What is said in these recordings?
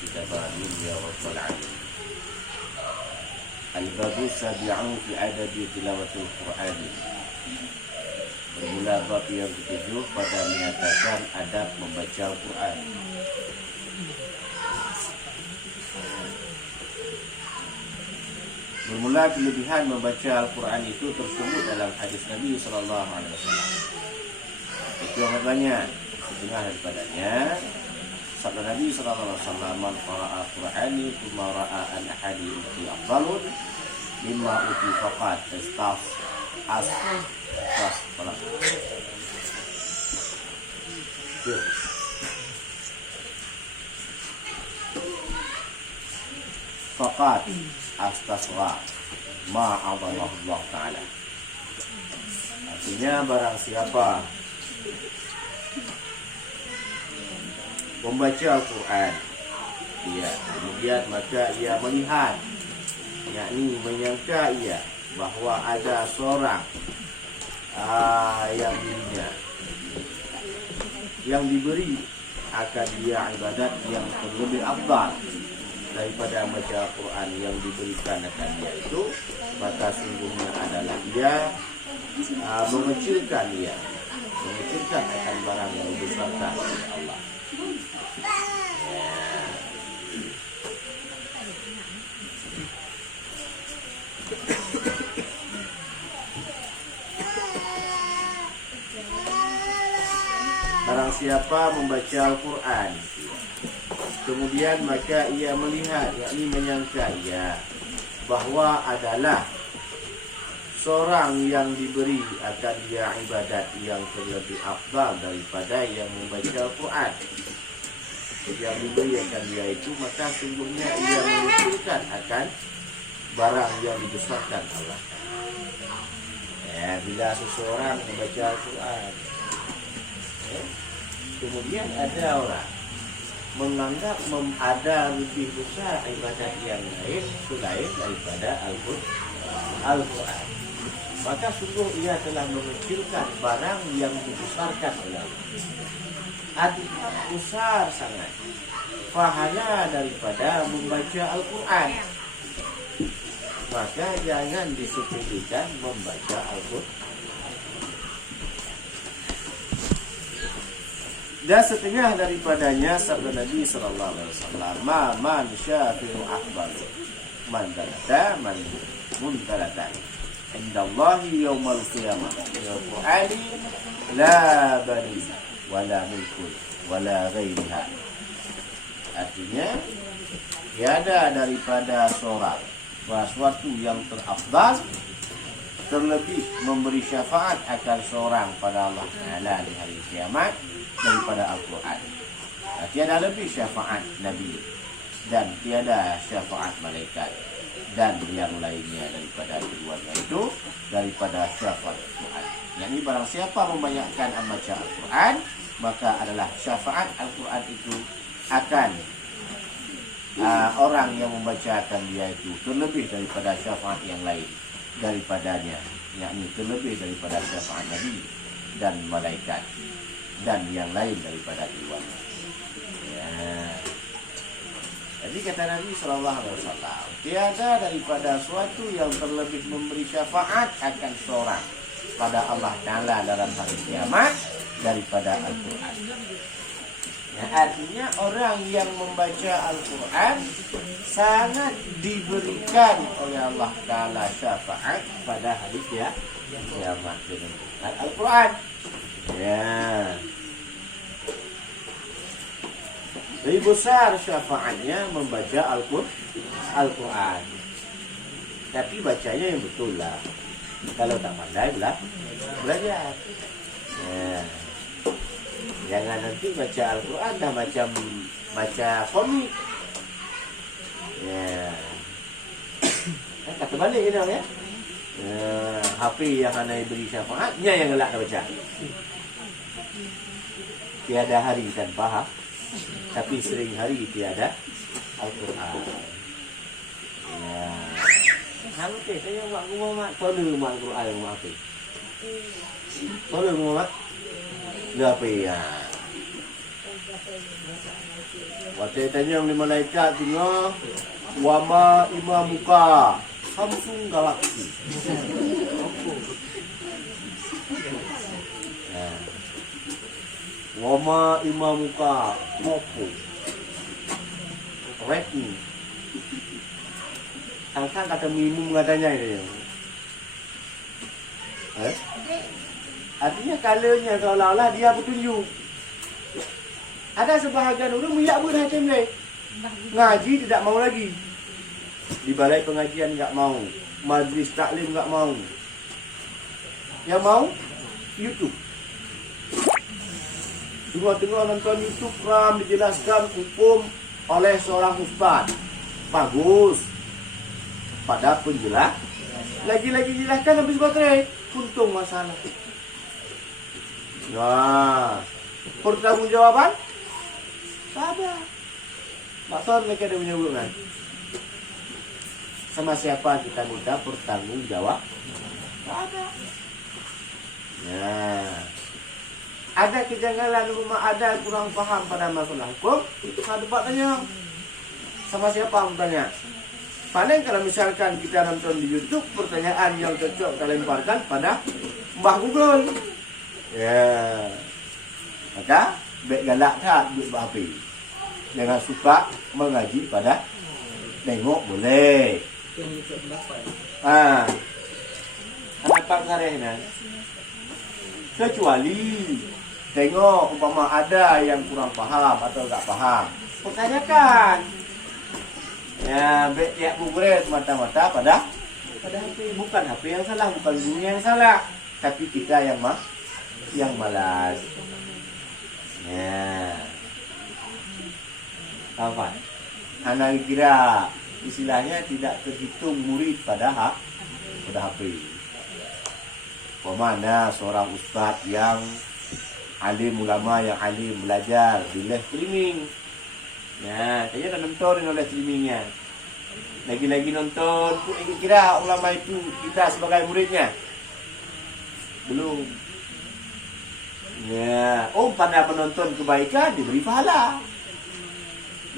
kitab amin ya rabbal alamin. Al-babu sabi'u fi adabi tilawatul Qur'an. Bermula bab yang ketujuh pada menyatakan adab membaca Al-Quran. Bermula kelebihan membaca Al-Quran itu tersebut dalam hadis Nabi SAW. Itu amat banyak. Setengah daripadanya sabda Nabi SAW, man qara'a Qur'ani thumma ra'a an ahadi uti afdalun mimma uti faqat faqat astasra ma'adallahu Allah Ta'ala. Artinya barang siapa membaca Al-Quran, kemudian maka ia melihat, yakni menyangka ia bahawa ada seorang yang diberi akan dia ibadat yang lebih afdal daripada baca Al-Quran yang diberikan akan dia itu, maka sungguhnya adalah dia mengecilkan akan barang yang dibesarkan oleh Allah. Barang siapa membaca Al-Quran, kemudian maka ia melihat, yakni menyangka ia bahawa adalah seorang yang diberi akan dia ibadat yang terlebih afdal daripada yang membaca Al-Quran. Yang diberi akan dia itu, maka sungguhnya ia mengecilkan akan barang yang dibesarkan Allah. Bila seseorang membaca Al-Quran, kemudian ada orang menganggap ada lebih besar ibadat yang lain selain daripada Al-Quran, maka sungguh ia telah mengecilkan barang yang dibesarkan oleh Allah. Artinya besar sangat pahala daripada membaca Al-Quran. Maka jangan disepelekan membaca Al-Quran. Dan setengah daripadanya sabda Nabi SAW, man syafi'u akbar man dalata man muntalatan indallahi yawmal qiyamah Al-Qur'ani la bani wala mulkun wala ghairiha. Artinya tiada daripada seorang sesuatu yang terafdal terlebih memberi syafaat akan seorang pada Allah Ta'ala di hari kiamat daripada Al-Quran. Tiada lebih syafaat Nabi dan tiada syafaat malaikat dan yang lainnya daripada keduanya itu daripada syafaat Al-Quran. Yang ini barang siapa membanyakkan membaca Al-Quran, maka adalah syafaat Al-Quran itu akan orang yang membacakan dia itu terlebih daripada syafaat yang lain daripadanya, yakni terlebih daripada syafaat Nabi dan malaikat dan yang lain daripada keduanya. Jadi kata Nabi SAW, tiada daripada suatu yang terlebih memberi syafaat akan seorang pada Allah Ta'ala dalam hari kiamat daripada Al-Quran. Artinya orang yang membaca Al-Quran sangat diberikan oleh Allah Ta'ala syafaat pada hari kiamat dengan Al-Quran. Lebih besar syafaatnya membaca Al-Quran. Tapi bacanya yang betul lah. Kalau tak pandai belajar. Jangan nanti baca Al-Quran dah macam baca komik. Kata balik je dah ya. HP yang Hanai beri syafaatnya yang gelak dah baca. Tiada hari tanpa tapi sering hari tiada Al-Quran. Halo teh, saya buat rumah mak tolong mak Al-Quran rumah apa? Tolong rumah mak. Dah apa ya? Waktu tanya yang malaikat tengok, wama imamuka Samsung Galaxy. Wama imamuka Oppo, Redmi. Angkat kata minum katanya ini. Artinya colornya seolah-olah dia petunjuk. Ada sebahagian orang menyak pun hati mulai. Ngaji tidak mau lagi. Di balai pengajian enggak mau. Majlis taklim enggak mau. Yang mau YouTube. Tengok-tengok nonton YouTube ram dijelaskan hukum oleh seorang ustaz. Bagus. Pada penjelas. Lagi-lagi jelaskan habis baterai. Untung masalah. Nah, pertanggungjawaban? Ada. Maksud mereka ada menyebutkan. Sama siapa kita minta bertanggungjawab? Ada. Nah, ada kejanggalan rumah, ada kurang paham pada masalah hukum. Ada tanya. Sama siapa bertanya? Paling kalau misalkan kita nonton di YouTube, pertanyaan yang cocok kita lemparkan pada Mbah Google. Ya, maka baik galak tak duit berapa? Jangan suka mengaji pada tengok boleh. Apa karehna? Kecuali tengok umpama ada yang kurang paham atau enggak paham, pertanyakan. Ya, baik tiap progres mata-mata pada HP. Bukan HP yang salah, bukan dunia yang salah, tapi kita yang malas. Ya. Apa? Anak kira istilahnya tidak terhitung murid pada HP. Pemana seorang ustaz yang alim, ulama yang alim belajar di live streaming. Ya, saya dah nonton oleh streamingnya. Lagi-lagi nonton, kira ulama itu kita sebagai muridnya. Belum. Ya, pada penonton kebaikan diberi pahala.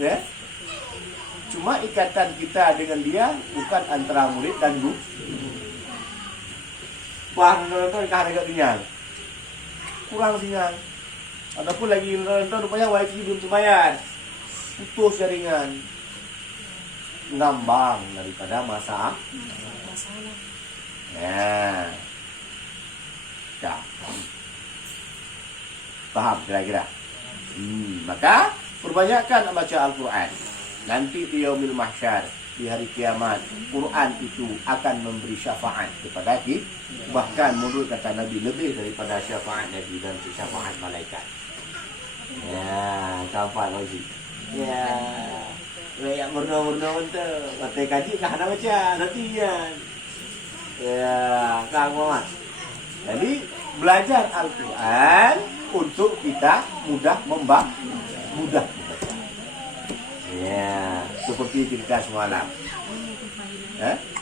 Ya. Cuma ikatan kita dengan dia bukan antara murid dan guru. Wah, nonton agak sinyal. Kurang sinyal. Ataupun lagi nonton rupanya wifi belum terbayar. Putus jaringan. Ngambang daripada masalah. Ya. Ya. Paham kira-kira? Maka perbanyakkan baca Al-Quran. Nanti di yaumil mahsyar, di hari kiamat, Quran itu akan memberi syafaat kepada kita. Bahkan menurut kata Nabi lebih daripada syafaat Nabi dan syafaat malaikat. Ya, sampai lagi. Ya, yang berdoa-berdoa tu, kata kaji kah ada baca latihan. Ya, Kang Muhammad. Jadi belajar Al-Quran untuk kita mudah membaca. Ya, seperti cerita semalam.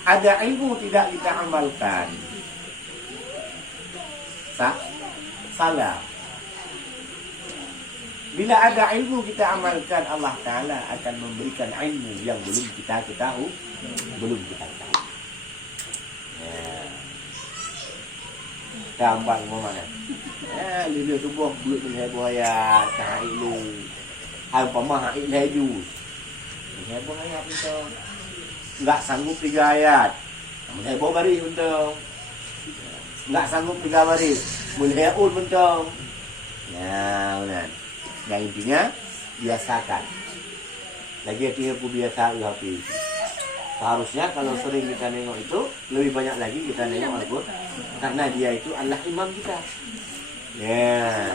Ada ilmu tidak kita amalkan. Salah. Bila ada ilmu kita amalkan, Allah Ta'ala akan memberikan ilmu yang belum kita tahu. Ya. Gampang mana? Lila tubuh buat mengheboh ayat tak ilmu. Umpama hak ilmu. Mengheboh ayat untuk enggak sanggup 3 ayat. Mengheboh baris untuk enggak sanggup 3 baris. Mengheboh untuk. Ya, benar. Yang intinya biasakan. Lagi artinya biasa UHP. Seharusnya kalau sering kita nengok itu, lebih banyak lagi kita nengok Al-Quran. Karena dia itu adalah imam kita. Ya.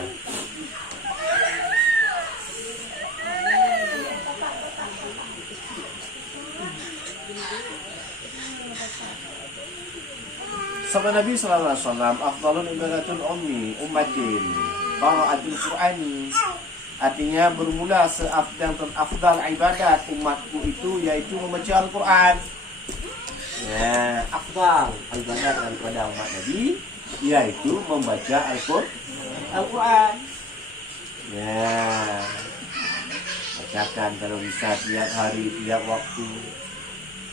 Sabda Nabi sallallahu alaihi wasallam, afdalul ibadatul ummatin qiraatul Qur'ani. Artinya bermula afdal ibadat umatku itu yaitu membaca Al-Quran. Ya, afdal ibadat daripada umat Nabi yaitu membaca Al-Quran. Ya, baca bacakan kalau bisa tiap hari, tiap waktu.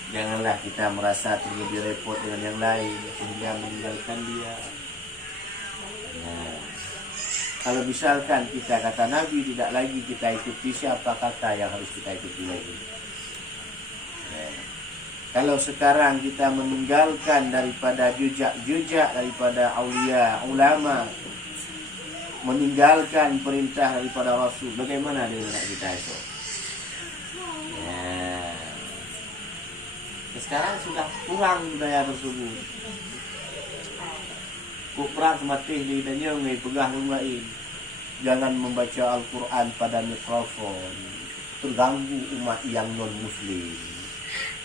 Janganlah kita merasa terlebih repot dengan yang lain sehingga meninggalkan dia. Kalau misalkan kita, kata Nabi, tidak lagi kita ikuti, siapa kata yang harus kita ikuti lagi? Kalau sekarang kita meninggalkan daripada jejak-jejak daripada aulia, ulama, meninggalkan perintah daripada Rasul, bagaimana dengan kita itu? Sekarang sudah kurang budaya tersebut. Kuprat mati di danyang pegah rumlain. Jangan membaca Al-Quran pada mikrofon, terganggu umat yang non muslim.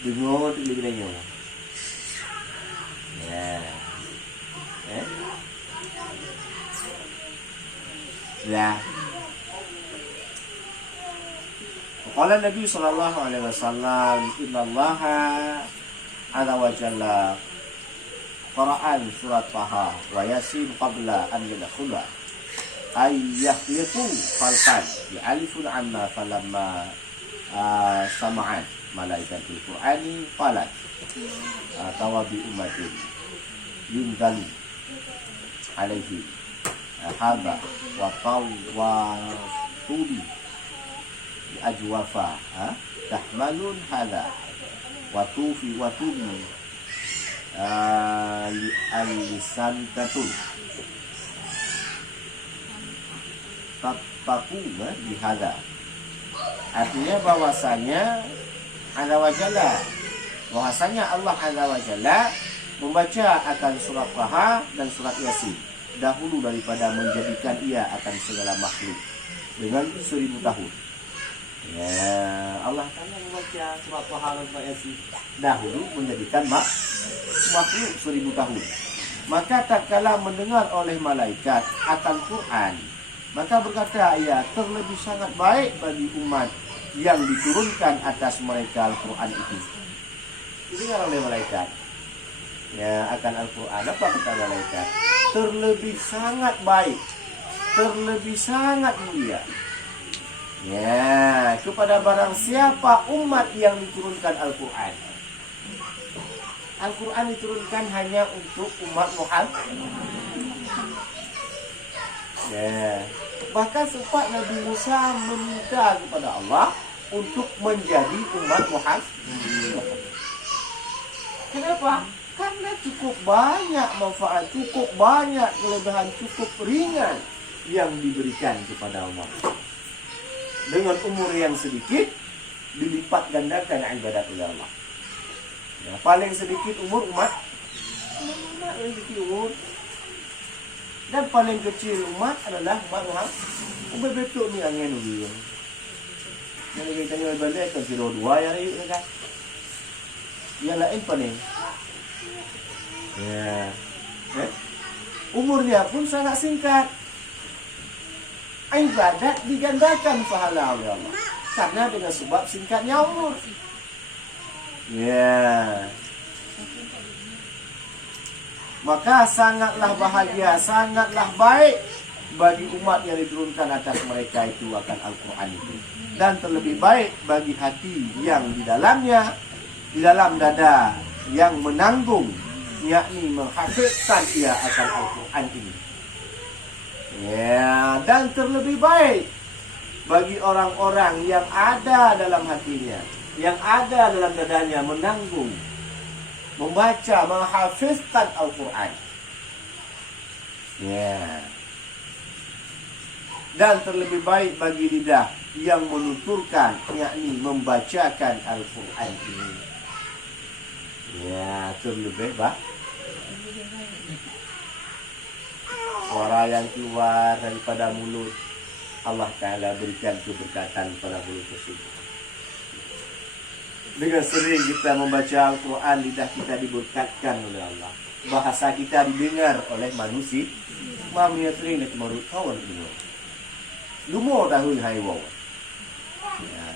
Dengar di danyang. Ya. Qala Nabi sallallahu alaihi wasallam, innallaha azza wa jalla Quran surat Taha wa Yasin qabla an yadkhula ay yakhliqu khalqan bi alifun amma falamma sama'an malaikatul Qur'ani qalat tawabi ummatin yunzalu alaihi haba wa tubi ajwafa tahmalun hadha wa tufi wa tubi al-lisan tatun tapaku bihada. Artinya bahwasanya azza wa jalla, bahwasanya Allah azza wa jalla membaca akan surat Taha dan surat Yasin dahulu daripada menjadikan ia akan segala makhluk dengan 1000 tahun. Ya, Allah Ta'ala membaca surat Taha dan surat Yasin dahulu menjadikan makhluk 1000 tahun. Maka tak kala mendengar oleh malaikat akan Quran, maka berkata ia, terlebih sangat baik bagi umat yang diturunkan atas mereka Al-Quran itu. Didengar oleh malaikat ya akan Al-Quran. Apa kata malaikat? Terlebih sangat baik, terlebih sangat mulia. Ya, kepada barang siapa umat yang diturunkan Al-Quran. Al-Quran diturunkan hanya untuk umat Muhammad. Ya. Bahkan sempat Nabi Musa meminta kepada Allah untuk menjadi umat Muhammad. Kenapa? Karena cukup banyak manfaat, cukup banyak kelebihan, cukup ringan yang diberikan kepada umat. Dengan umur yang sedikit, dilipat gandakan ibadat oleh Allah. Ya, paling sedikit umur umat yang sedikit umur. Dan paling kecil umat adalah umat Muhammad. Umat betul ni angin dulu. Yang kita tanya balik ke 02 yang ini kan. Yang lain paling. Ya. Umurnya pun sangat singkat. Ibadat digandakan pahala oleh Allah. Karena dengan sebab singkatnya umur. Ya. Maka sangatlah bahagia, sangatlah baik bagi umat yang diturunkan atas mereka itu akan Al-Quran itu. Dan terlebih baik bagi hati yang di dalamnya, di dalam dada yang menanggung, yakni menghafizkan ia akan Al-Quran ini. Ya, dan terlebih baik bagi orang-orang yang ada dalam hatinya, yang ada dalam dadanya menanggung, membaca, menghafizkan Al-Quran. Ya. Dan terlebih baik bagi lidah yang menuturkan, yakni membacakan Al-Quran ini. Ya, terlebih baik. Suara yang keluar daripada mulut, Allah Ta'ala berikan keberkatan pada mulut tersebut. Dengan sering kita membaca Al-Quran, lidah kita diberkatkan oleh Allah. Bahasa kita didengar oleh manusia. Mamia sering nak marut kawan ini. Lumo tahun hai waw. Ya,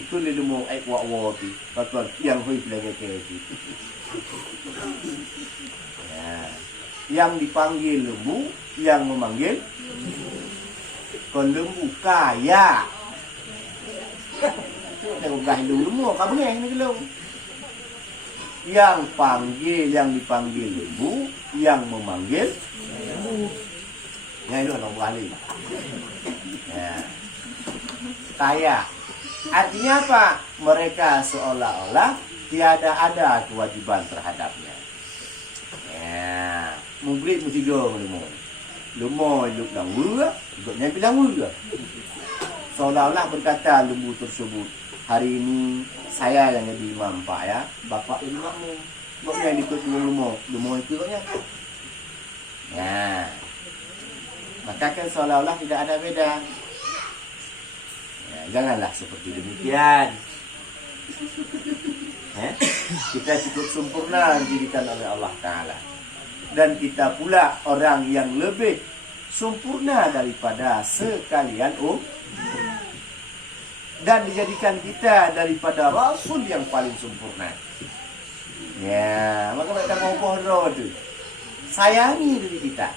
itu ni lumo ai waw ti. Patut yang hui pelagi ke. Ya. Yang dipanggil lembu, yang memanggil kon lembu kaya. Tengok gah lembu kau bengeng ni gelung. Yang panggil, yang dipanggil lembu, yang memanggil lembu. Yang itu orang beralih. Ya. Kaya. Artinya apa? Mereka seolah-olah tiada ada kewajiban terhadapnya. Ya. Mungkin mesti dua lembu. Lembu hidup dalam wurga, hidupnya bilang wurga. Seolah-olah berkata lembu tersebut, hari ini saya yang jadi imam Pak ya, bapak jadi makmum. Bapak yang ikut lembu, lembu ikutnya. Ya. Maka kan seolah-olah tidak ada beda. Ya, janganlah seperti demikian. Kita cukup sempurna diberikan oleh Allah Ta'ala. Dan kita pula orang yang lebih sempurna daripada sekalian dan dijadikan kita daripada Rasul yang paling sempurna. Ya, maka mereka mau pohon itu. Sayangi diri kita.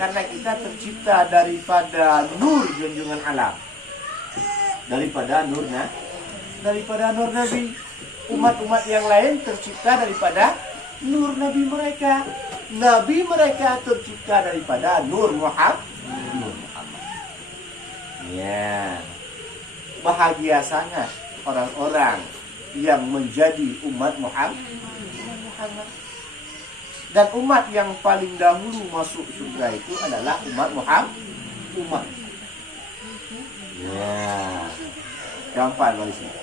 Karena kita tercipta daripada nur junjungan alam. Daripada nur Nabi. Umat-umat yang lain tercipta daripada nur Nabi mereka. Nabi mereka tercipta daripada nur Muhammad. Ya. Bahagia sangat orang-orang yang menjadi umat Muhammad. Dan umat yang paling dahulu masuk surga itu adalah umat Muhammad. Ya. Gampang dari sini.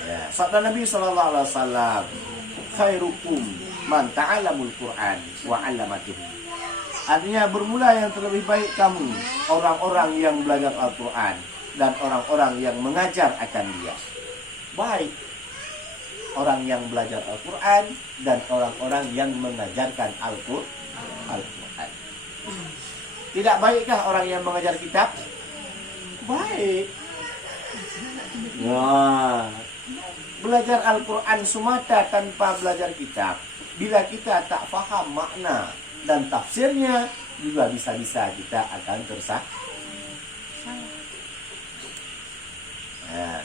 Ya, sabda Nabi sallallahu alaihi wasallam, khairukum man ta'allamul Qur'an wa 'allamatuhu. Artinya bermula yang terlebih baik kamu orang-orang yang belajar Al-Qur'an dan orang-orang yang mengajar akan dia. Baik orang yang belajar Al-Qur'an dan orang-orang yang mengajarkan Al-Qur'an. Tidak baikkah orang yang mengajar kitab? Baik. Ya. Belajar Al-Quran semata tanpa belajar kitab. Bila kita tak faham makna dan tafsirnya, juga bisa-bisa kita akan tersesat. Nah,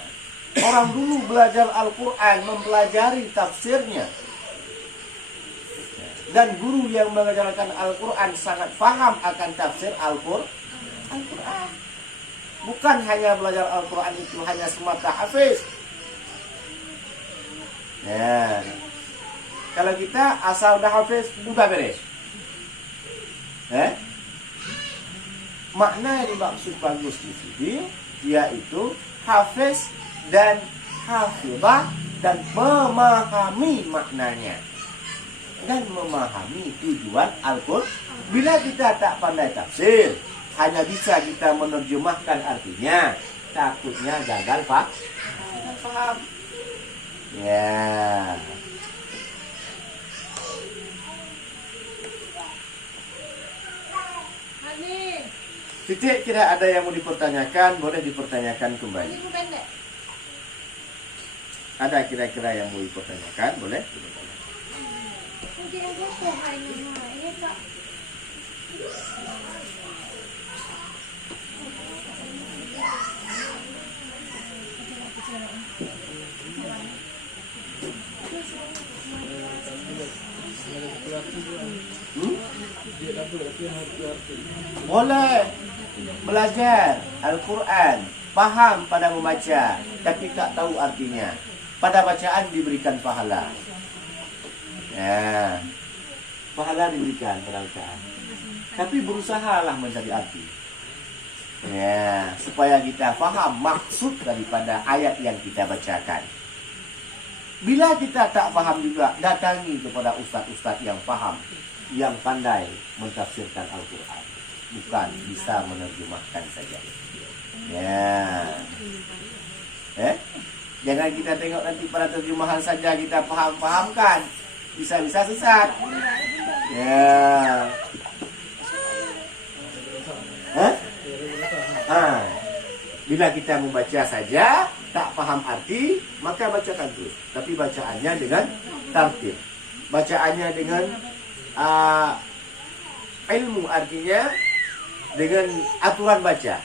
orang dulu belajar Al-Quran, mempelajari tafsirnya. Dan guru yang mengajarkan Al-Quran sangat faham akan tafsir Al-Quran. Bukan hanya belajar Al-Quran itu hanya semata hafiz. Ya. Kalau kita asal dah hafiz, bukan beres. Makna yang dimaksud bagus di sini, yaitu hafiz dan hafizah dan memahami maknanya. Dan memahami tujuan Al-Quran. Bila kita tak pandai tafsir, hanya bisa kita menerjemahkan artinya, takutnya gagal paham. Ya. Titik, kira ada yang mau dipertanyakan, boleh dipertanyakan kembali. Ada kira-kira yang mau dipertanyakan, boleh dipertanyakan. Boleh belajar Al-Quran, faham pada membaca, tapi tak tahu artinya. Pada bacaan diberikan pahala. Ya, pahala diberikan pada bacaan. Tapi berusahalah mencari arti. Ya, supaya kita faham maksud daripada ayat yang kita bacakan. Bila kita tak faham juga, datangi kepada ustaz-ustaz yang faham, yang pandai mentafsirkan Al-Quran. Bukan bisa menerjemahkan saja. Ya. Jangan kita tengok nanti pada terjemahan saja kita faham-fahamkan. Bisa-bisa sesat. Ya. Bila kita membaca saja tak faham arti, maka bacakan terus. Tapi bacaannya dengan tartil. Bacaannya dengan ilmu, artinya dengan aturan baca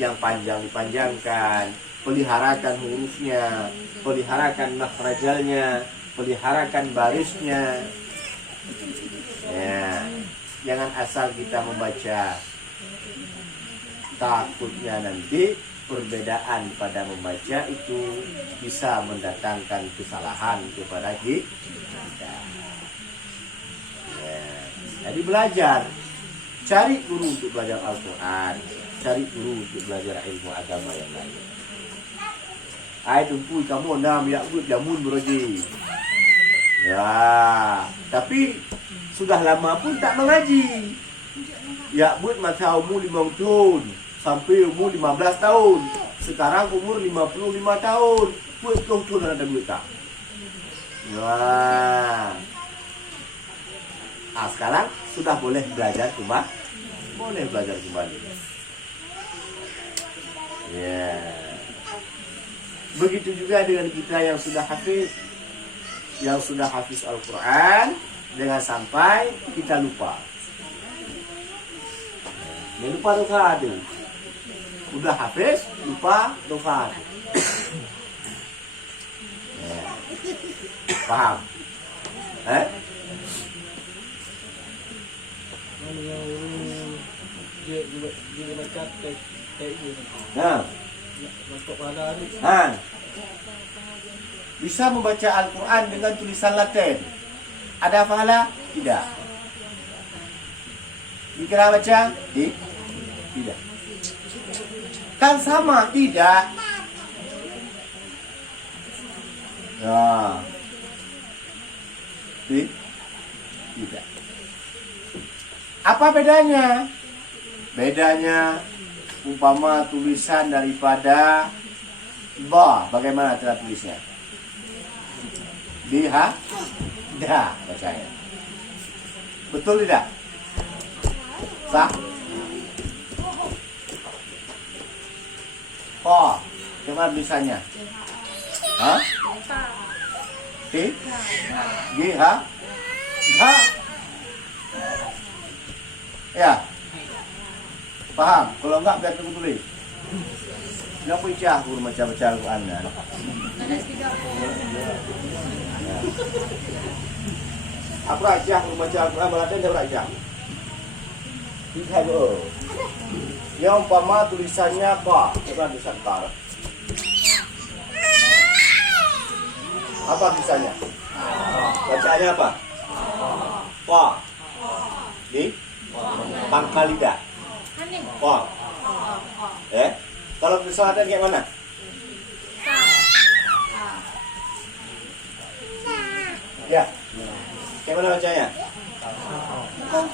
yang panjang dipanjangkan, peliharakan hurufnya, peliharakan makhrajalnya, peliharakan barisnya. Ya, jangan asal kita membaca, takutnya nanti perbedaan pada membaca itu bisa mendatangkan kesalahan kepada kita. Ya, jadi belajar, cari guru untuk belajar Al-Quran, cari guru untuk belajar ilmu agama yang lain. Ai tumpu kamu nam ya buat jamun beroji. Ya, tapi sudah lama pun tak mengaji. Ya buat masa umur 5 tahun sampai umur 15 tahun. Sekarang umur 55 tahun. Buat kau ada duit tak? Wah. Nah, sekarang sudah boleh belajar kembali. Boleh belajar kembali. Ya. Begitu juga dengan kita yang sudah hafiz. Yang sudah hafiz Al-Quran. Jangan sampai kita lupa. Lupa dosa ada. Udah hafiz, lupa dosa ada. Ya. Paham? Bisa membaca Al-Quran dengan tulisan Latin. Ada pahala? Tidak. Dikira baca? Tidak. Kan sama? Tidak. Nah. Tidak. Apa bedanya? Bedanya umpama tulisan daripada ba, bagaimana cara tulisnya? Biha, dah bacanya. Betul tidak? Sah? Oh, gimana tulisannya? Hah? Ti? Biha? Dah? Ya. Paham? Kalau enggak biar aku tulis. Enggak pecah guru baca-baca Al-Quran kan. Apa aja guru baca Al-Quran berarti dia beraja. Tidak ada. Yang umpama tulisannya ka, bukan tulisan ka. Apa tulisannya? Bacaannya apa? Ka. Di pangkal lidah. Ka. Kalau tulisan ada kayak mana? Ya. Kayak mana bacanya?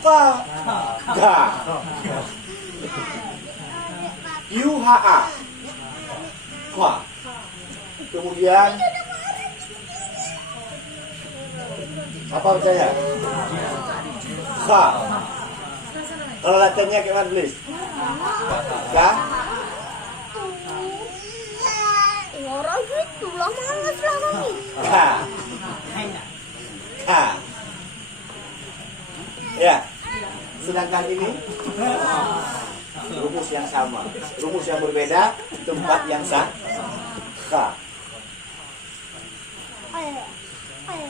Ka. Ga. Yuha. Ka. Kemudian apa bacanya? Ka. Kalau latihannya kayak mana tulis? Ka. Orang gitu lama nggak selama ini. Ka. Ka. Ya. Sedangkan ini rumus yang sama, rumus yang berbeda, tempat yang sama. Ka.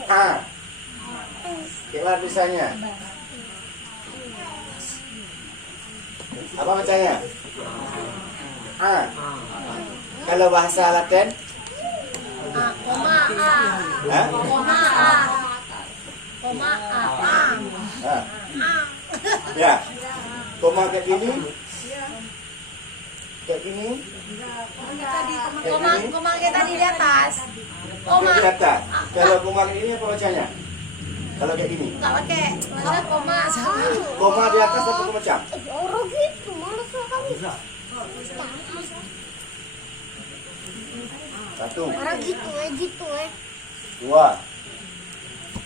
Ha. Gimana tulisannya? Apa bacanya? Ha. Kalau bahasa Latin? Koma a. Hah? Koma a. Koma a. Ha. Ya. Koma kayak gini. Kayak gini. Koma kita di atas. Koma. Di atas. Kalau koma kayak gini apa bacanya? Kalau kayak gini. Nggak pakai. Kalau koma sama. Koma di atas apa koma macam? Orang gitu malas sekali. Satu. Orang gitu. Dua.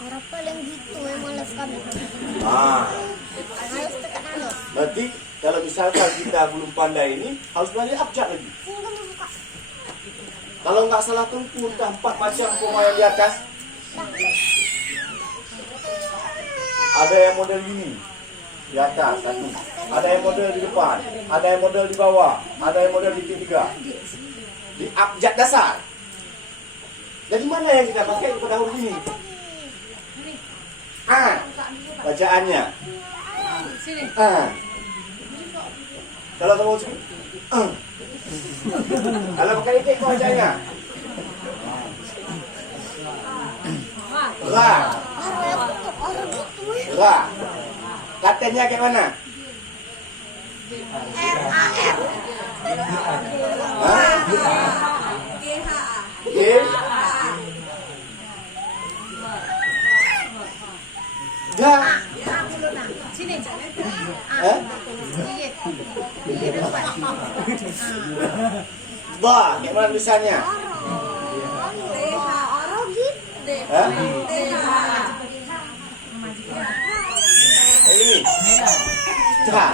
Orang paling gitu malas kami. Ah. Harus tekan halus. Berarti kalau misalkan kita belum pandai ini harus belajar abjad lagi. Sehingga membuka. Kalau nggak salah tumpul empat macam koma yang di atas. Ada yang model gini di atas satu. ada yang model di depan, ada yang model di bawah, ada yang model di ketiga. Di abjad dasar. Dari mana yang kita pakai pada huruf ini? A. Bacaannya. A. Kalau kamu sini. Kalau pakai titik bacanya. Ra. Ra. Latihannya kayak mana? R-A-R. Hah? G. Ga. Sini. Hah? Ba. Kayak mana tulisannya? Hah? Ini. Ta.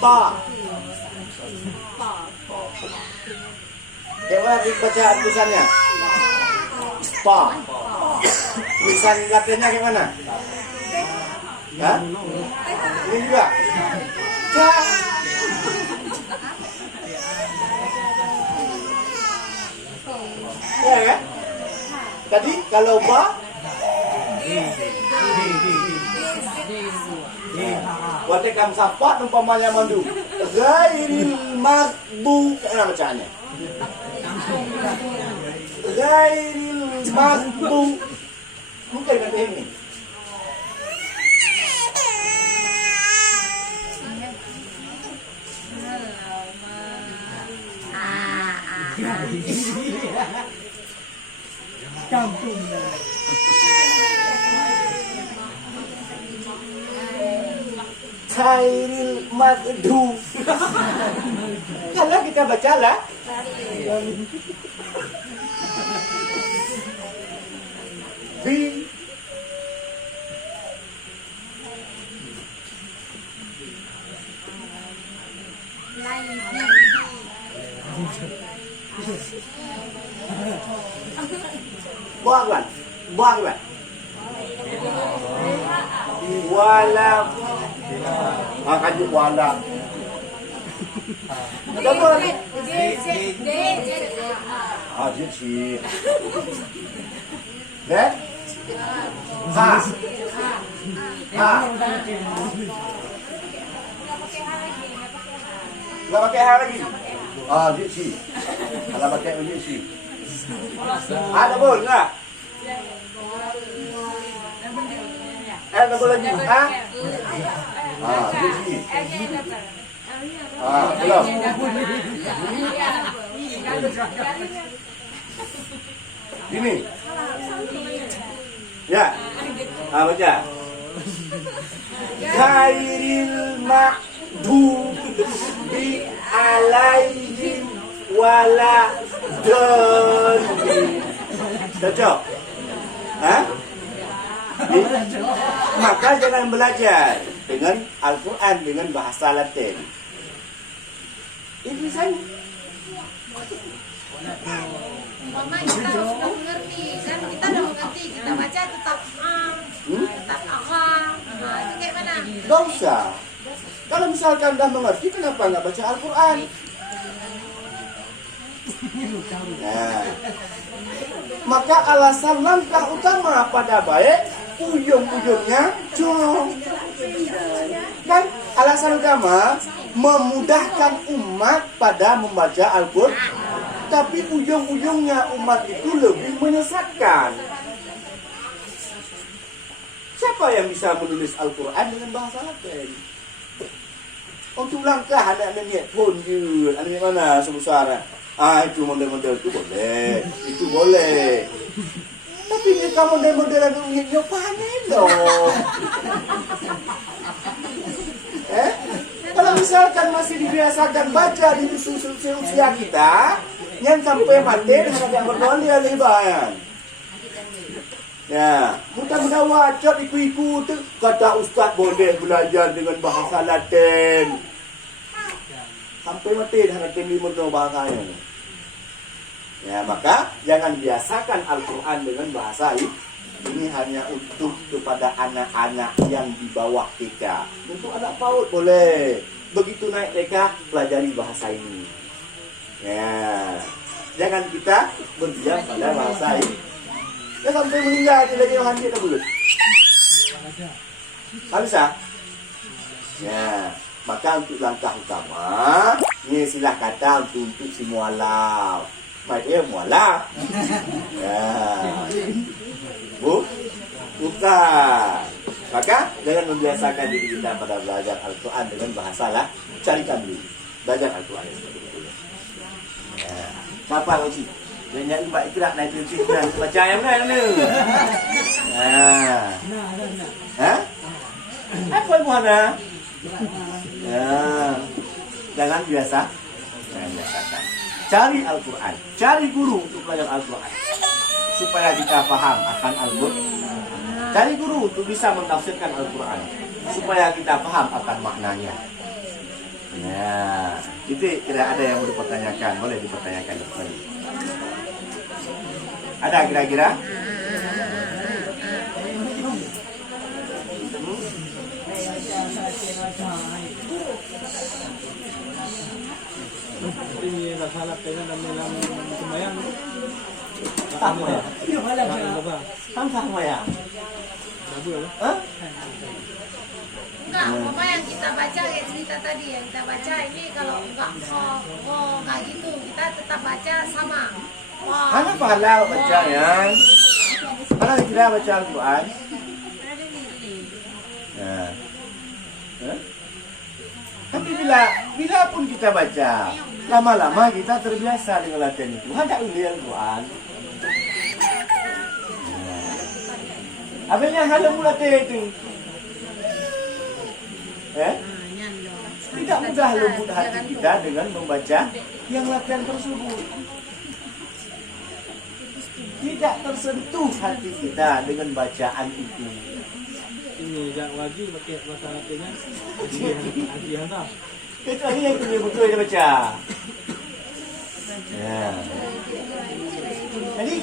Pa. Kayak mana dibaca tulisannya? Pa. Tulisan latihannya kayak mana? Hah? Ini juga. Ka. Ya kan? Tadi kalau ba Watekam sapat umpamanya mandu ghairil maghdubi, mana bacaannya? Ghairil maghdubi. Mungkin kan ini. Campung Khairil maghdubi. Kalau kita baca lah bi buang kan? Wala kaji wala. Contoh lagi. Aja sih. Deh. Ha. Nggak pakai H lagi. Aja sih. Kalau pakai aja sih. Ada boleh nggak? Ada boleh lagi? Hah? Aja sih. Belum. Gini. Ya. Baca. Khairil maghdubi alaihim wala dhalin. Cocok? Hah? Maka jangan belajar dengan Al-Quran dengan bahasa Latin. Ini saya. Mama kita sudah mengerti kan, kita udah mengerti, kita baca tetap tetap itu kayak mana? Gak usah. Kalau misalkan dah mengerti, kenapa nggak baca Al-Quran? Nah, maka alasan langkah utama pada baik ujung-ujungnya jong. Kan alasan utama memudahkan umat pada membaca Al-Quran, tapi ujung-ujungnya umat itu lebih menyesatkan. Siapa yang bisa menulis Al-Quran dengan bahasa Latin? Untuk langkah anak-anak pun je, anak mana sebesar. Itu model-model itu boleh, itu boleh. Tapi jika model-model yang uniknya panen dong. Kalau misalkan masih dibiasakan baca di usia kita, yang sampai mati dengan yang berdoli alih bayan. Ya, mudah-mudahan wajib iku-iku tu kata ustaz boleh belajar dengan bahasa Latin. Sampai mati dah Latin di mudah bahasanya. Ya, maka jangan biasakan Al-Quran dengan bahasa ini hanya untuk kepada anak-anak yang di bawah TK. Untuk anak PAUD boleh. Begitu naik TK, pelajari bahasa ini. Ya, jangan kita berdiam pada bahasa ini. Ya sampai meninggal dia lagi hanjit dah mulut. Habis ah? Ya, maka untuk langkah utama, ni silah kata untuk si mualaf. Baik dia mualaf. Ya. Bukan. Maka jangan membiasakan diri kita pada belajar Al-Quran dengan bahasa lah. Carikan dulu. Belajar Al-Quran. Ya. Siapa lagi? Dia nak buat ikrar naik tu baca yang mana ni? Ha? Apa yang mana? Ya. Jangan biasakan. Cari Al-Quran. Cari guru untuk belajar Al-Quran. Supaya kita faham akan Al-Quran. Cari guru untuk bisa mentafsirkan Al-Quran. Supaya kita faham akan maknanya. Ya. Itu kira ada yang mau dipertanyakan. Boleh dipertanyakan kembali. Ada kira-kira? Ini salah dengan dalam sembahyang. Sama ya? Iya, malam ya. Sama ya? Hah? Enggak, apa yang kita baca kayak cerita tadi yang kita baca ini kalau enggak gitu kita tetap baca sama. Mana pahala baca ya? Mana kira baca Al-Quran? Ya. Tapi bila pun kita baca, lama-lama kita terbiasa dengan latihan itu. Ada uli Al-Quran. Apa yang ada mulatih itu? Tidak mudah lembut hati kita dengan membaca yang latihan tersebut. Tidak tersentuh hati kita dengan bacaan itu. Ini jak wajib pakai bahasa Arabnya. Haji hantar. Kecuali yang punya betul dia baca. Ya. Jadi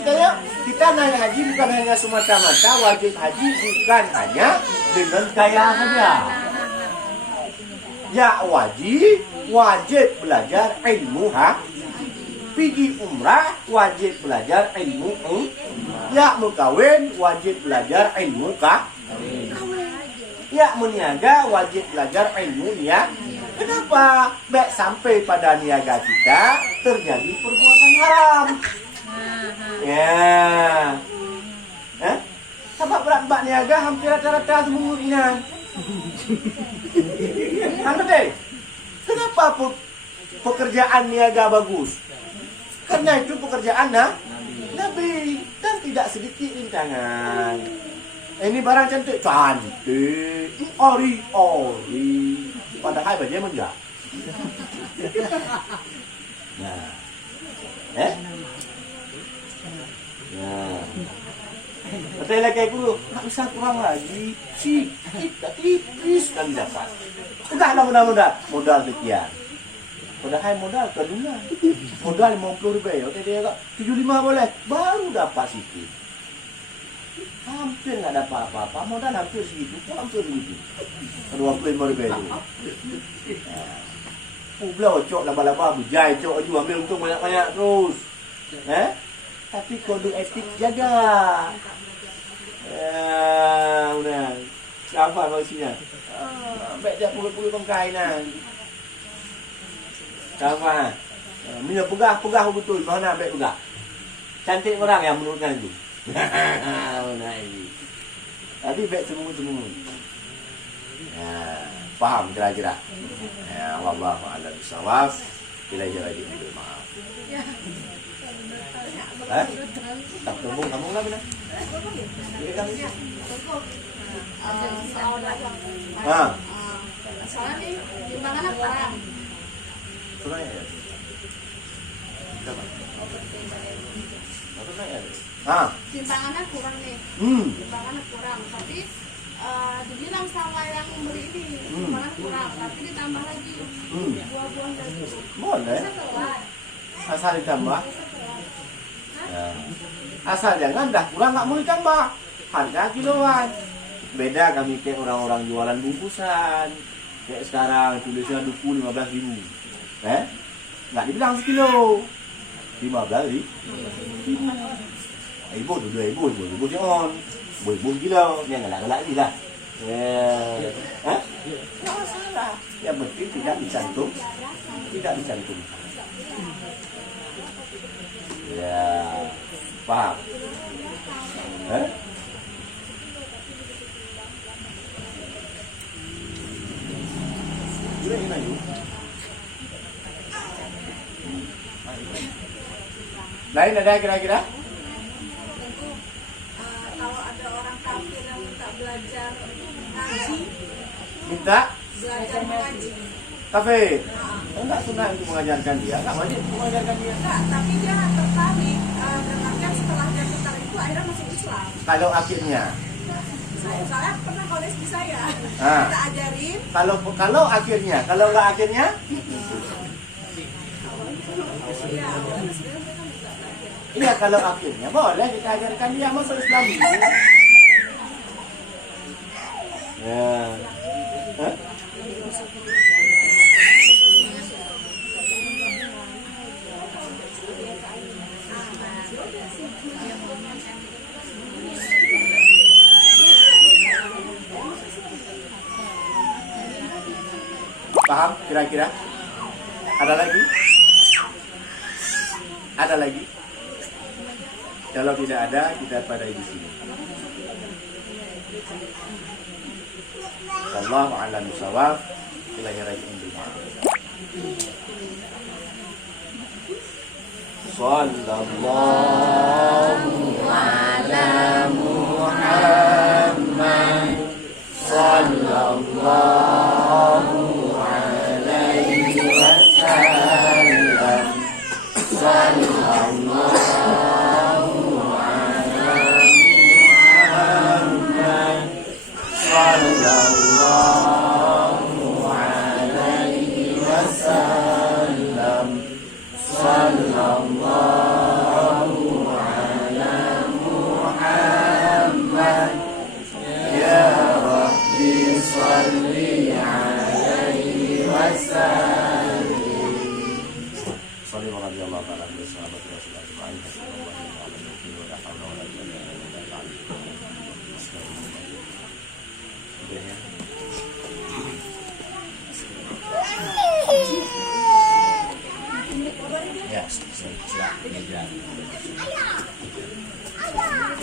kita naik haji bukan hanya semata-mata wajib haji bukan hanya dengan kaya saja. Ya wajib belajar ilmu pergi umrah wajib belajar ilmu ya berkawin wajib belajar ilmu ya meniaga wajib belajar ilmu niaga. Kenapa? Baik sampai pada niaga kita terjadi perbuatan haram. Ya. Sebab berat niaga hampir rata-rata semua inan. Betul? Kenapa pekerjaan niaga bagus? Karena itu pekerjaan Nabi dan tidak sedikit rintangan. Ini barang cantik, ori. Padahal baju menjak. Nah, betul lagi guru, tak bisa kurang lagi. Kita tipis kan dapat. Enggak mudah-mudah modal sekian. Padahal modal kedua. Modal 50 ribu. Oke dia kok 75 boleh. Baru dapat sikit. Hampir nggak dapat apa-apa. Modal hampir segitu. Hampir segitu. 25 ribu itu. Pulau cok laba-laba bujai cok aja ambil untung banyak-banyak terus. Tapi kode etik jaga. Udah. Siapa maksudnya? Baik dia pukul-pukul bangkai nah. Siapa? Mina pegah betul. Mana baik pegah? Cantik orang yang menurutkan itu. Nah ini. Tapi baik semua. Paham kira-kira? Wallahu a'lam bishawab. Bila jadi maaf. Tak tembung kamu lah benar. Ini kan. Soalnya nih timbangan kurang. Kurang ya. Timbangannya kurang nih. Timbangannya kurang, tapi dibilang sama yang beli ini timbangan kurang, tapi ditambah lagi buah-buahan dari itu. Boleh. Asal ditambah. Asal jangan dah kurang nggak mau ditambah. harga kiloan. Beda kami kayak orang-orang jualan bungkusan. Kayak sekarang tulisnya duku 15.000. Nggak dibilang sekilo. 15.000. Ibu tu 2.000, ibu jangan. Ibu kilo, dia ngelak-ngelak je lah. Nggak masalah. Yang penting tidak dicantum. Tidak dicantum. Ya, paham? Lain ada kira-kira? Kalau ada orang kafir yang minta belajar ngaji, belajar mengaji. Kafir. Enggak sunnah untuk mengajarkan dia, enggak wajib untuk mengajarkan dia. Enggak, tapi dia tertarik. Dan kan setelah dia tertarik itu akhirnya masuk Islam. Kalau akhirnya, Saya pernah koles di saya. Ah. Kita ajarin. kalau akhirnya, kalau enggak akhirnya, Ya, iya kalau akhirnya boleh kita ajarkan dia masuk Islam. Ya. Hah? Paham kira-kira? Ada lagi? Ada lagi? Kalau tidak ada, kita pada di sini. Wallahu a'lam bishawab. Ilahi raji'un bil ma'ruf. Sallallahu ala Muhammad. Sallallahu alaihi wasallam.